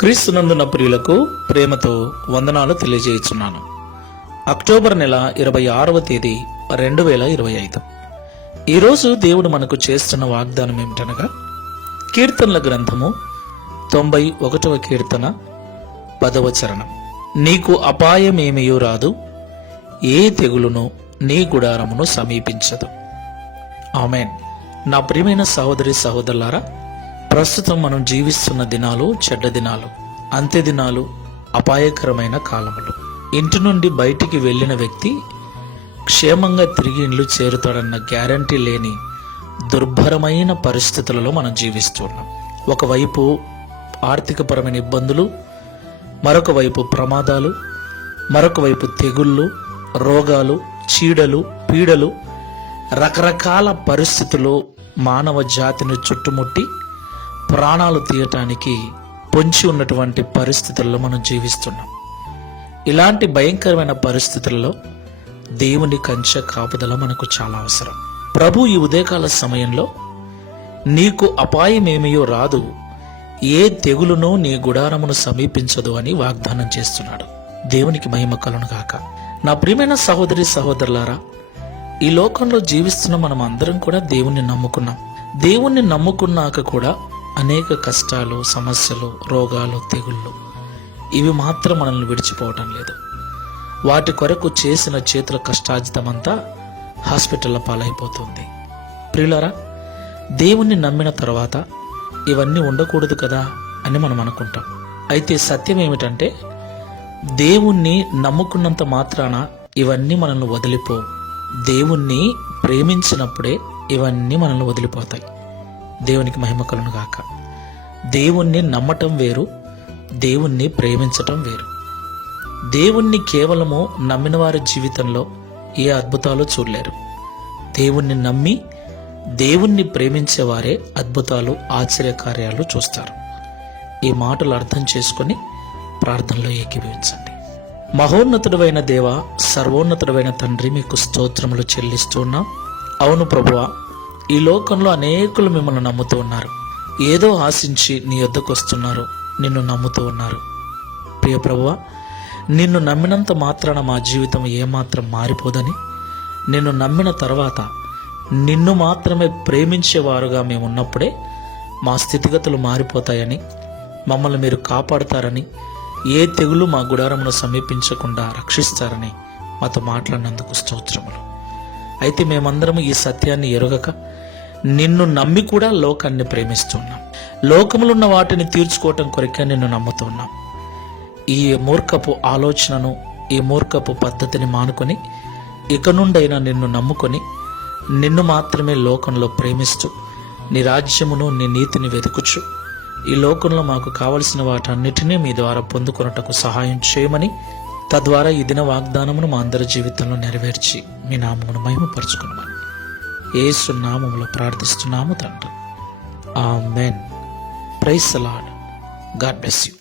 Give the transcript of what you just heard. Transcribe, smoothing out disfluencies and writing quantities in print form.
క్రీస్తునందున ప్రియులకు ప్రేమతో వందనాలు తెలియజేయుచున్నాను. అక్టోబర్ నెల 26వ తేదీ 2025. ఈరోజు దేవుడు మనకు చేస్తున్న వాగ్దానం ఏమిటనగా, కీర్తనల గ్రంథము 91వ కీర్తన 10వ చరణం. నీకు అపాయమేమియూ రాదు, ఏ తెగులును నీ గుడారమును సమీపించదు. ఆమేన్. నా ప్రియమైన సహోదరి సహోదరులారా, ప్రస్తుతం మనం జీవిస్తున్న దినాలు చెడ్డ దినాలు, అంత్య దినాలు, అపాయకరమైన కాలములు. ఇంటి నుండి బయటికి వెళ్ళిన వ్యక్తి క్షేమంగా తిరిగి ఇండ్లు చేరుతాడన్న గ్యారంటీ లేని దుర్భరమైన పరిస్థితులలో మనం జీవిస్తున్నాం. ఒకవైపు ఆర్థికపరమైన ఇబ్బందులు, మరొక వైపు ప్రమాదాలు, మరొక వైపు తెగుళ్ళు, రోగాలు, చీడలు, పీడలు, రకరకాల పరిస్థితులు మానవ జాతిని చుట్టుముట్టి ప్రాణాలు తీయటానికి పొంచి ఉన్నటువంటి పరిస్థితుల్లో మనం జీవిస్తున్నాం. ఇలాంటి భయంకరమైన పరిస్థితుల్లో దేవుని కంచె కాపుదల మనకు చాలా అవసరం. ప్రభు ఈ ఉదయకాల సమయంలో నీకు అపాయమేమియో రాదు, ఏ తెగులునో నీ గుడారమును సమీపించదు అని వాగ్దానం చేస్తున్నాడు. దేవునికి మహిమ కలుగును గాక. నా ప్రియమైన సహోదరి సహోదరులారా, ఈ లోకంలో జీవిస్తున్న మనం అందరం కూడా దేవుణ్ణి నమ్ముకున్నాం. దేవుణ్ణి నమ్ముకున్నాక కూడా అనేక కష్టాలు, సమస్యలు, రోగాలు, తెగుళ్ళు ఇవి మాత్రం మనల్ని విడిచిపోవటం లేదు. వాటి కొరకు చేసిన చేతుల కష్టార్జితమంతా హాస్పిటల్లో పాలైపోతుంది. ప్రియులారా, దేవుణ్ణి నమ్మిన తర్వాత ఇవన్నీ ఉండకూడదు కదా అని మనం అనుకుంటాం. అయితే సత్యం ఏమిటంటే, దేవుణ్ణి నమ్ముకున్నంత మాత్రాన ఇవన్నీ మనల్ని వదిలిపోవు. దేవుణ్ణి ప్రేమించినప్పుడే ఇవన్నీ మనల్ని వదిలిపోతాయి. దేవునికి మహిమ కలుగును గాక. దేవుణ్ణి నమ్మటం వేరు, దేవుణ్ణి ప్రేమించటం వేరు. దేవుణ్ణి కేవలము నమ్మిన వారి జీవితంలో ఏ అద్భుతాలు చూడలేరు. దేవుణ్ణి నమ్మి దేవుణ్ణి ప్రేమించేవారే అద్భుతాలు, ఆశ్చర్యకార్యాలు చూస్తారు. ఈ మాటలు అర్థం చేసుకొని ప్రార్థనలో ఏకీభవించండి. మహోన్నతుడైన దేవ, సర్వోన్నతుడైన తండ్రి, మీకు స్తోత్రములు చెల్లిస్తున్నాం. అవును ప్రభువా, ఈ లోకంలో అనేకులు మిమ్మల్ని నమ్ముతూ ఉన్నారు. ఏదో ఆశించి నీ యొద్దకు వస్తున్నారు, నిన్ను నమ్ముతూ ఉన్నారు. ప్రియ ప్రభువా, నిన్ను నమ్మినంత మాత్రాన మా జీవితం ఏమాత్రం మారిపోదని, నిన్ను నమ్మిన తర్వాత నిన్ను మాత్రమే ప్రేమించేవారుగా మేము ఉన్నప్పుడే మా స్థితిగతులు మారిపోతాయని, మమ్మల్ని మీరు కాపాడుతారని, ఏ తెగులు మా గుడారమును సమీపించకుండా రక్షిస్తారని మాతో మాట్లాడినందుకు స్తోత్రములు. అయితే మేమందరము ఈ సత్యాన్ని ఎరుగక నిన్ను నమ్మి కూడా లోకాన్ని ప్రేమిస్తున్నాం. లోకములో ఉన్న వాటిని తీర్చుకోవటం కొరకే నిన్ను నమ్ముతున్నాం. ఈ మూర్ఖపు ఆలోచనను, ఈ మూర్ఖపు పద్ధతిని మానుకొని ఇక నుండైనా నిన్ను నమ్ముకొని నిన్ను మాత్రమే లోకంలో ప్రేమిస్తూ నీ రాజ్యమును, నీ నీతిని వెతుకుచు ఈ లోకంలో మాకు కావలసిన వాటన్నిటినీ మీ ద్వారా పొందుకొనుటకు సహాయం చేయమని, తద్వారా ఈ దిన వాగ్దానమును మా అందరి జీవితంలో నెరవేర్చి మీ నామమును మహిమపరచుకున్నామని యేసు నామములో ప్రార్థిస్తున్నాము తండ్రి. Amen. Praise the lord. God bless you.